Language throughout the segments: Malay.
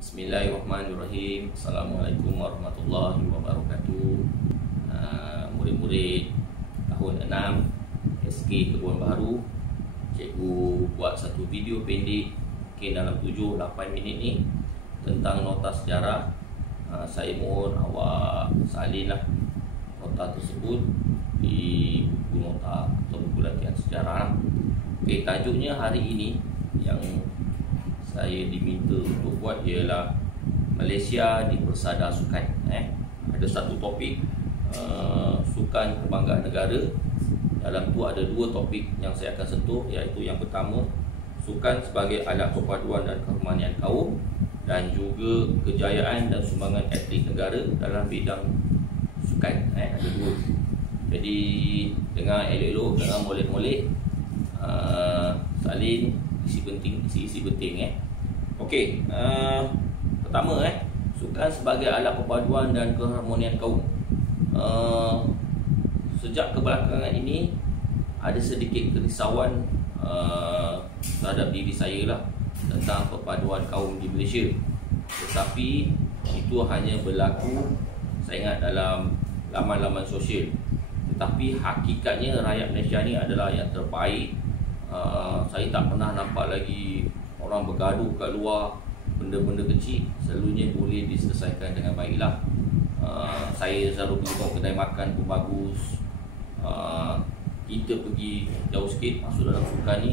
Bismillahirrahmanirrahim. Assalamualaikum warahmatullahi wabarakatuh. Murid-murid tahun 6 SK Kebun Baharu, cikgu buat satu video pendek mungkin dalam 7-8 minit ni tentang nota sejarah. Saya mohon awak salinlah nota tersebut di buku nota atau buku latihan sejarah. Okey, tajuknya hari ini yang saya diminta untuk buat ialah Malaysia di Persada Sukan. Ada satu topik sukan kebanggaan negara. Dalam tu ada dua topik yang saya akan sentuh, iaitu yang pertama, sukan sebagai alat perpaduan dan keharmonian kaum, dan juga kejayaan dan sumbangan atlet negara dalam bidang sukan. Ada dua. Jadi dengar elok-elok, jangan molek-molek, salin isi penting. Okey, pertama, sukan sebagai alat perpaduan dan keharmonian kaum. Sejak kebelakangan ini ada sedikit kerisauan terhadap diri saya lah tentang perpaduan kaum di Malaysia. Tetapi itu hanya berlaku, saya ingat, dalam laman-laman sosial. Tetapi hakikatnya rakyat Malaysia ni adalah yang terbaik. Saya tak pernah nampak lagi orang bergaduh kat luar. Benda-benda kecil selalunya boleh diselesaikan dengan baiklah. Saya selalu pergi kedai makan pun bagus. Kita pergi jauh sikit masuk dalam sukan ni.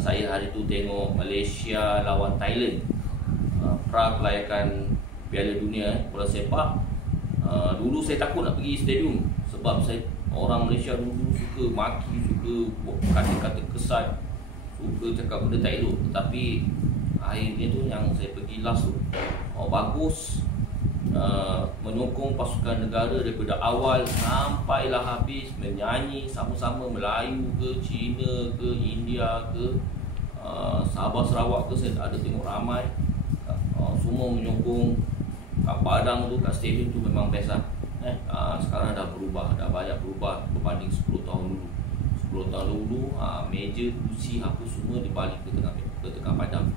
Saya hari tu tengok Malaysia lawan Thailand, pra kelayakan Piala Dunia bola sepak. Dulu saya takut nak pergi stadium sebab orang Malaysia dulu suka maki, suka kata-kata kesat, suka cakap benda tak elok. Tetapi akhirnya tu yang saya pergi last tu, bagus, menyokong pasukan negara daripada awal sampailah habis, menyanyi sama-sama, Melayu ke, Cina ke, India ke, Sabah Sarawak ke, saya ada tengok ramai. Semua menyokong. Kat Padang tu, kat stadium tu memang best lah. Sekarang dah berubah, dah banyak berubah berbanding 10 tahun dulu. 10 tahun dulu, meja, kursi, apa semua dibalik ke tengah padang.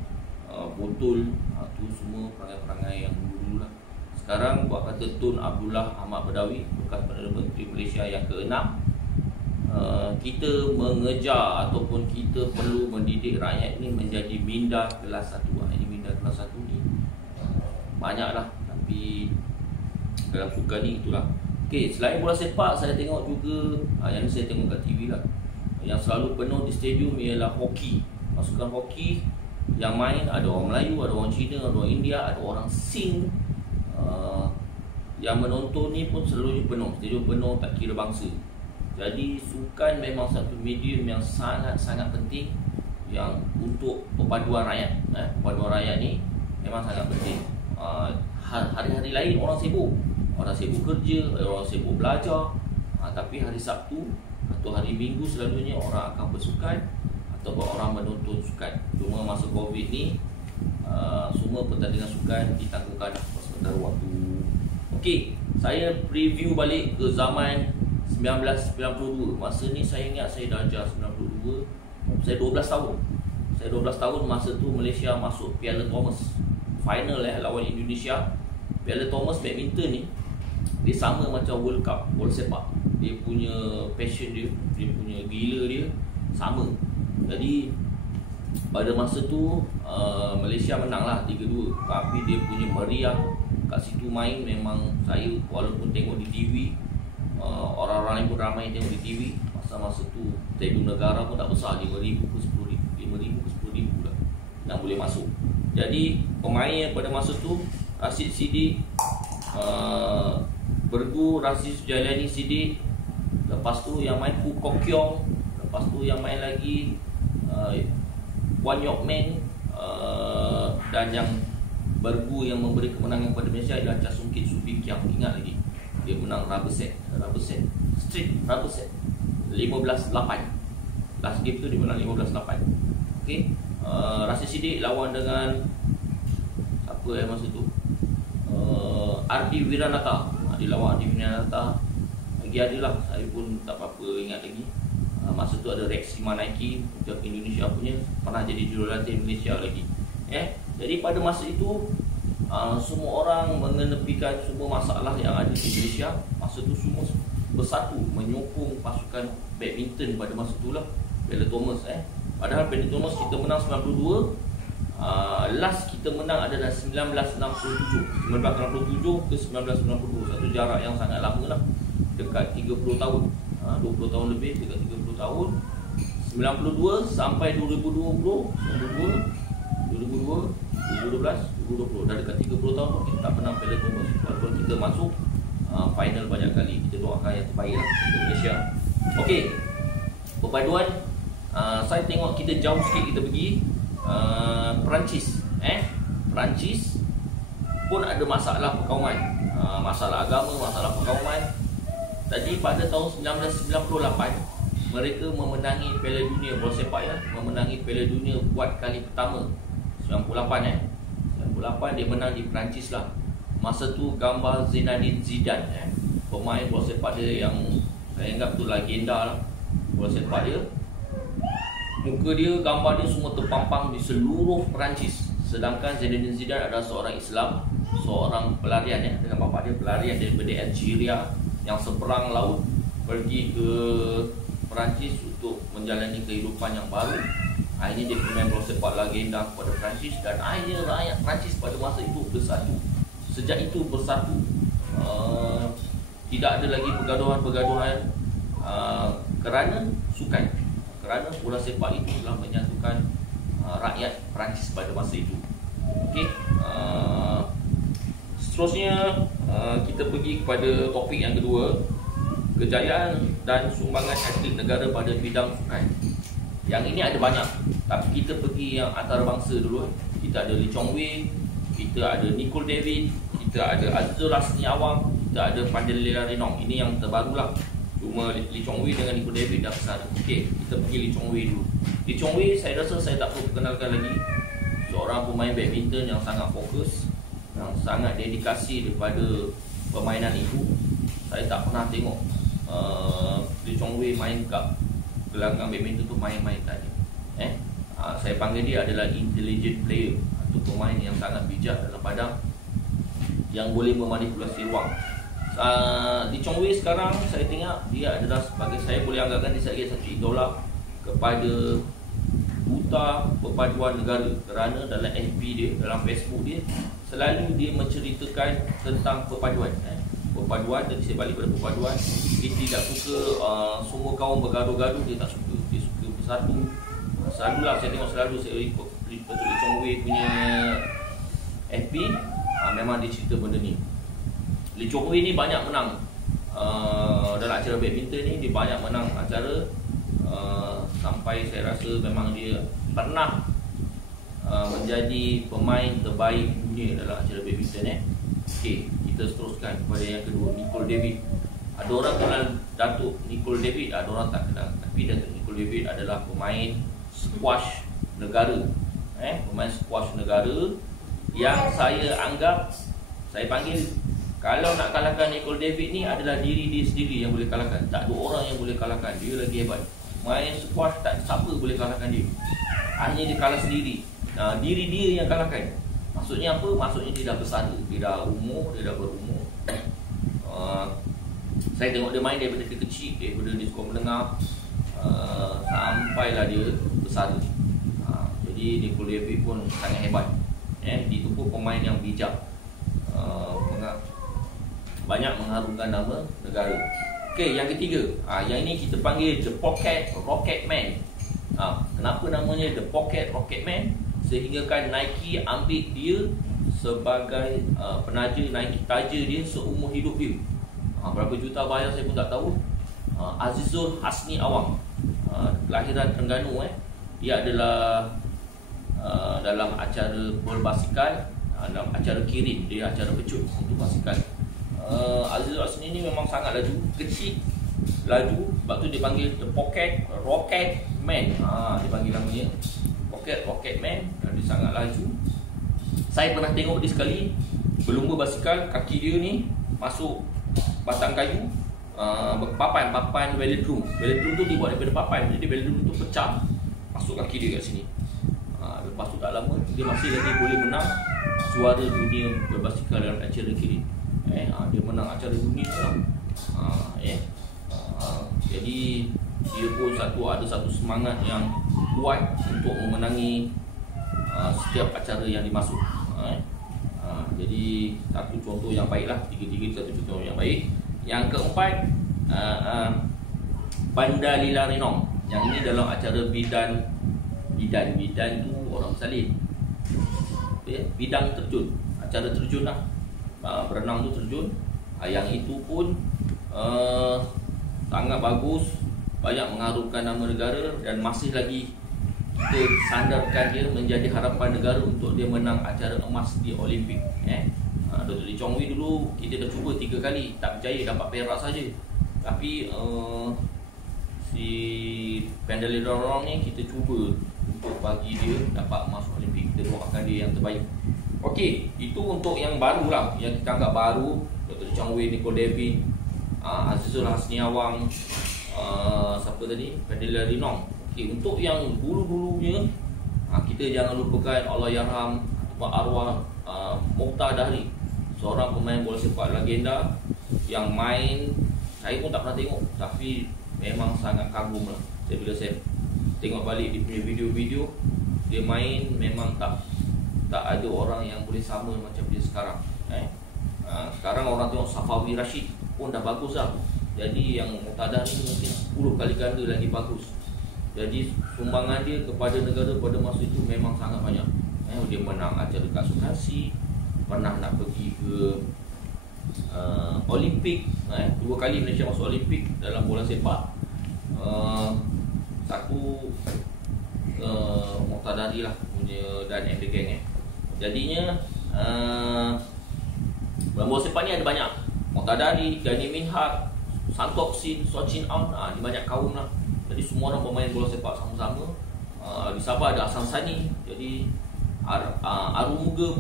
Botol, tu semua perangai-perangai yang dulu lah. Sekarang buat kata Tun Abdullah Ahmad Badawi, bekas Perdana Menteri Malaysia yang ke-6, kita mengejar ataupun kita perlu mendidik rakyat ni menjadi minda kelas 1. Ini minda kelas 1 ni banyaklah, tapi dalam sukan ni itulah. Okey, selain bola sepak, saya tengok juga, yang saya tengok kat TV lah, yang selalu penuh di stadium ialah hoki. Pasukan hoki yang main ada orang Melayu, ada orang Cina, ada orang India, ada orang Sing. Yang menonton ni pun selalunya penuh, stadium penuh, tak kira bangsa. Jadi sukan memang satu medium yang sangat-sangat penting yang untuk perpaduan rakyat. Perpaduan rakyat ni memang sangat penting. Hari-hari lain orang sibuk kerja, orang sibuk belajar, tapi hari Sabtu atau hari Minggu selalunya orang akan bersukan ataupun orang menonton sukan. Cuma masa Covid ni, semua pertandingan sukan ditangguhkan sementara waktu. Okey, saya preview balik ke zaman 1992. Masa ni saya ingat saya dah ajar 92. Saya 12 tahun. Saya 12 tahun masa tu Malaysia masuk Piala Thomas final lawan Indonesia. Piala Thomas badminton ni dia sama macam World Cup bola sepak. Dia punya passion dia punya gila dia sama. Jadi pada masa tu Malaysia menang lah 3-2. Tapi dia punya meriah kat situ main memang, saya walaupun tengok di TV, orang-orang lain pun ramai tengok di TV. Masa-masa tu stadium negara pun tak besar, 5,000 ke 10,000 lah yang boleh masuk. Jadi pemain pada masa tu Rashid Siddiq, Bergu, Rashid Sujailani Siddiq, lepas tu yang main Fu Kok Kiong, lepas tu yang main lagi Wan Yok Meng, dan yang Bergu yang memberi kemenangan kepada Malaysia adalah Cha Sung Kit Subi Kiang. Ingat lagi, dia menang rubber set, street rubber set 15-8. Last game tu dia menang 15-8. Okey, Rashid Siddiq lawan dengan siapa masa tu, Ardi Wiranata. Dia lawan Ardi Wiranata. Lagi ada lah, saya pun tak apa-apa ingat lagi. Masa tu ada Rex Simanaiki, Indonesia punya, pernah jadi jurulatih Malaysia lagi. Jadi pada masa itu semua orang mengenepikan semua masalah yang ada di Malaysia. Masa tu semua bersatu menyokong pasukan badminton pada masa itulah, Bella Thomas. Padahal Bella Thomas kita menang 92. Last kita menang adalah 1967 ke 1992. Satu jarak yang sangat lama lah, dekat 30 tahun, 20 tahun lebih, dekat 30 tahun. 92 sampai 2020, 2012, dah dekat 30 tahun kita tak pernah Bella Thomas. Walaupun kita masuk final banyak kali. Kita doakan yang terbaik lah untuk Malaysia. Okey, perpaduan. Saya tengok kita jauh sikit kita pergi Perancis. Perancis pun ada masalah perkauman, masalah agama, masalah perkauman. Tadi pada tahun 1998 mereka memenangi Piala Dunia bola sepak, memenangi Piala Dunia buat kali pertama. 98 dia menang di Perancis lah. Masa tu gambar Zinedine Zidane, pemain bola sepak dia yang saya anggap tu legenda lah bola sepak dia. Muka dia, gambar dia semua terpampang di seluruh Perancis. Sedangkan Zinedine Zidane adalah seorang Islam, seorang pelarian dengan bapa dia pelarian daripada Algeria yang seberang laut pergi ke Perancis untuk menjalani kehidupan yang baru. Akhirnya dia pemain bola sepak legenda kepada Perancis, dan akhirnya rakyat Perancis pada masa itu bersatu. Sejak itu bersatu, tidak ada lagi pergaduhan-pergaduhan kerana sukan, kerana bola sepak itu telah menyatukan rakyat Perancis pada masa itu. Okey, seterusnya kita pergi kepada topik yang kedua, kejayaan dan sumbangan atlet negara pada bidang sukan. Yang ini ada banyak, tapi kita pergi yang antarabangsa dulu. Kita ada Lee Chong Wei, kita ada Nicol David, kita ada Azizul Hasni Awang, kita ada Pandelila Renong. Ini yang terbarulah. Cuma Lee Chong Wei dengan Nicol David dah besar. Okey, kita pergi Lee Chong Wei dulu. Lee Chong Wei saya rasa saya tak perlu perkenalkan lagi. Seorang pemain badminton yang sangat fokus, yang sangat dedikasi daripada permainan itu. Saya tak pernah tengok Lee Chong Wei main kat gelanggang badminton tu main-main tadi. Saya panggil dia adalah intelligent player, atau pemain yang sangat bijak dalam padang, yang boleh memanipulasi ruang. Lee Chong Wei sekarang saya tengok dia adalah sebagai, saya boleh anggapkan dia sebagai satu idola kepada duta perpaduan negara, kerana dalam FB dia, dalam Facebook dia, selalu dia menceritakan tentang perpaduan. Perpaduan, dan saya balik pada perpaduan. Dia tidak suka semua kaum bergaduh-gaduh, dia tak suka. Dia suka bersatu. Selalulah saya tengok, selalu saya ikut Lee Chong Wei punya FB, memang dia cerita benda ni. Lee Chong Wei ni banyak menang dalam acara badminton ni. Dia banyak menang acara, sampai saya rasa memang dia pernah menjadi pemain terbaik dunia dalam acara badminton. Okey, kita teruskan kepada yang kedua, Nicol David. Ada orang kenal Datuk Nicol David, ada orang tak kenal. Tapi Datuk Nicol David adalah pemain squash negara. Pemain squash negara yang saya anggap, saya panggil, kalau nak kalahkan Nicol David ni adalah diri dia sendiri yang boleh kalahkan. Tak ada orang yang boleh kalahkan. Dia lagi hebat. Main squash tak siapa boleh kalahkan dia. Hanya dia kalah sendiri. Diri dia yang kalahkan. Maksudnya apa? Maksudnya dia dah besar, dia dah berumur. Saya tengok dia main daripada dia kecil, daripada dia sekolah menengah, sampailah dia besar. Jadi Nicol David pun sangat hebat. Dia tu pun pemain yang bijak, banyak mengharumkan nama negara. Okey, yang ketiga, yang ini kita panggil The Pocket Rocket Man. Kenapa namanya The Pocket Rocket Man? Sehinggakan Nike ambil dia sebagai penaja, Nike taja dia seumur hidup dia. Berapa juta bayar saya pun tak tahu. Azizul Hasni Awang, kelahiran Terengganu. Dia adalah dalam acara berbasikal, dalam acara kirim, dia acara pecut untuk basikal. Azizul Hasni ni memang sangat laju, kecil, laju, sebab tu dia panggil The Pocket Rocket Man. Dia panggil namanya Pocket Rocket Man, dan dia sangat laju. Saya pernah tengok dia sekali berlumba basikal, kaki dia ni masuk batang kayu, papan velodrome. Velodrome tu dibuat daripada papan, jadi velodrome tu pecah, masuk kaki dia kat sini. lepas tu tak lama dia masih lagi boleh menang suara dunia berbasikal dalam acara kiri. Dia menang acara dunia lah. Jadi dia pun ada satu semangat yang kuat untuk memenangi setiap acara yang dimasuk. Jadi satu contoh yang baiklah, tiga-tiga satu contoh yang baik. Yang keempat, Banda Lila Renong. Yang ini dalam acara bidan tu orang salin. Bidang terjun, acara terjun lah. Berenang tu terjun. Yang itu pun sangat bagus, banyak mengharumkan nama negara dan masih lagi kita sandarkan dia menjadi harapan negara untuk dia menang acara emas di Olimpik. Dr. Lee Chong Wei dulu kita dah cuba 3 kali, tak berjaya, dapat perak saja. Tapi si Banda Lila Renong ni kita cuba untuk bagi dia dapat emas Olimpik. Kita doakan dia yang terbaik. Okey, itu untuk yang baru lah, yang kita anggap baru. Dr. Lee Chong Wei, Nicole David, Azizul Hasniawang, siapa tadi? Banda Lila Renong. Okay, untuk yang dulu-dulunya, kita jangan lupakan Allahyarham arwah Mokhtar Dahri, seorang pemain bola sepak legenda yang main, saya pun tak pernah tengok, tapi memang sangat kagum lah. Bila saya tengok balik dia punya video-video, dia main memang tak ada orang yang boleh sama macam dia sekarang. Sekarang orang tengok Safawi Rashid pun dah bagus lah. Jadi yang Mokhtar Dahri mungkin 10 kali ganda lagi bagus. Jadi sumbangan dia kepada negara pada masa itu memang sangat banyak. Dia menang acara kat Sukasi, pernah nak pergi ke Olimpik, 2 kali Malaysia masuk Olimpik dalam bola sepak. Satu Mokhtar Dahri lah punya dan MD Gang. Jadinya dalam bola sepak ni ada banyak. Mokhtar Dahri, Gani Minhak, Santok Sin, Sochin Aun, ni banyak kaum lah. Jadi semua orang bermain bola sepak sama-sama. Di Sabah ada Hasan Sani. Jadi Arumuga,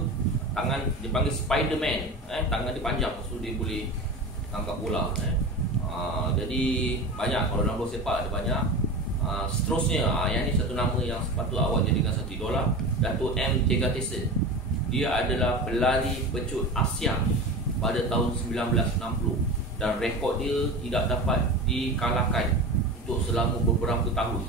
tangan dia panggil Spiderman, tangan dia panjang, so dia boleh tangkap bola. Jadi banyak, kalau dalam bola sepak ada banyak. Seterusnya, yang ni satu nama yang sepatut awak jadikan satu idola, Dato' M. Jegatesan. Dia adalah pelari pecut Asia pada tahun 1960 dan rekod dia tidak dapat dikalahkan untuk selama beberapa tahun.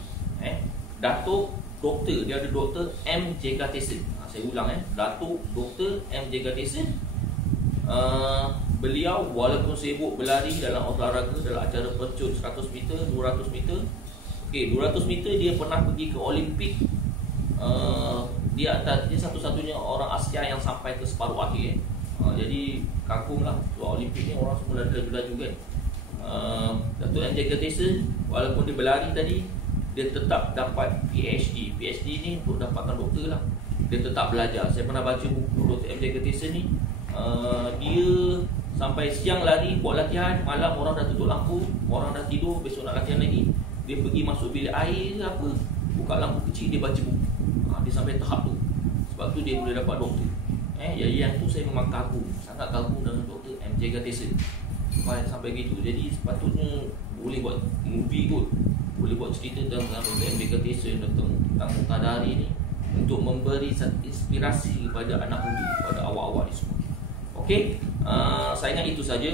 Datuk Doktor, dia ada Dr. M. Jegatesan. Saya ulang, Datuk Dr. M. Jegatesan. Beliau walaupun sibuk berlari dalam olahraga, dalam acara pecut 100 meter, 200 meter. Okey, 200 meter dia pernah pergi ke Olimpik. Dia satu-satunya orang Asia yang sampai ke separuh akhir. Jadi kagum lah, sebab Olimpik ni orang semua laju-laju kan. Datuk M. Jegatesan, walaupun dia berlari tadi, dia tetap dapat PhD. PhD ni untuk dapatkan doktor lah. Dia tetap belajar. Saya pernah baca buku Dr. M. Jegatesan ni. Dia sampai siang lari, buat latihan, malam orang dah tutup lampu, orang dah tidur, besok nak latihan lagi. Dia pergi masuk bilik air ke apa, buka lampu kecil, dia baca buku. Dia sampai tahap tu. Sebab tu dia boleh dapat doktor. Yang tu saya memang kagum, sangat kagum dengan Dr. M. Jegatesan. Sampai gitu. Jadi sepatutnya boleh buat movie kot, boleh buat cerita tentang Dr. M. Jegatesan, tentang Mokhtar Dahri ni, untuk memberi inspirasi kepada anak muda, kepada awak-awak ni semua. Okey, saya ingat itu saja.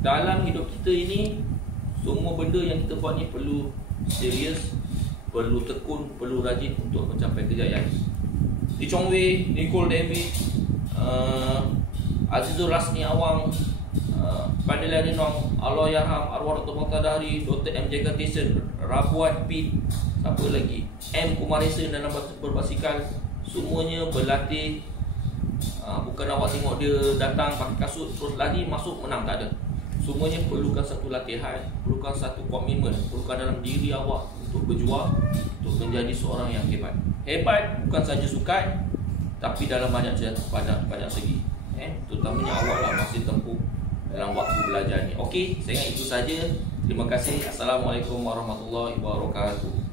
Dalam hidup kita ini, semua benda yang kita buat ni perlu serius, perlu tekun, perlu rajin untuk mencapai kejayaan. Lee Chong Wei, Nicole David, Azizul Hasniawang, Banda Lila Renong, Allahyarham arwah Dr. Mokhtar Dahri, Dr. M. Jegatesan, Rabuan Pit, siapa lagi, M. Kumaresan dalam berbasikal. Semuanya berlatih. Bukan awak tengok dia datang pakai kasut terus lari masuk menang, tak ada. Semuanya perlukan satu latihan, perlukan satu komitmen, perlukan dalam diri awak untuk berjuang, untuk menjadi seorang yang hebat. Hebat bukan saja sukan, tapi dalam banyak segi. Terutamanya awak lah masih tempuh dalam waktu belajar ni. Okey, saya ingat itu saja. Terima kasih. Assalamualaikum warahmatullahi wabarakatuh.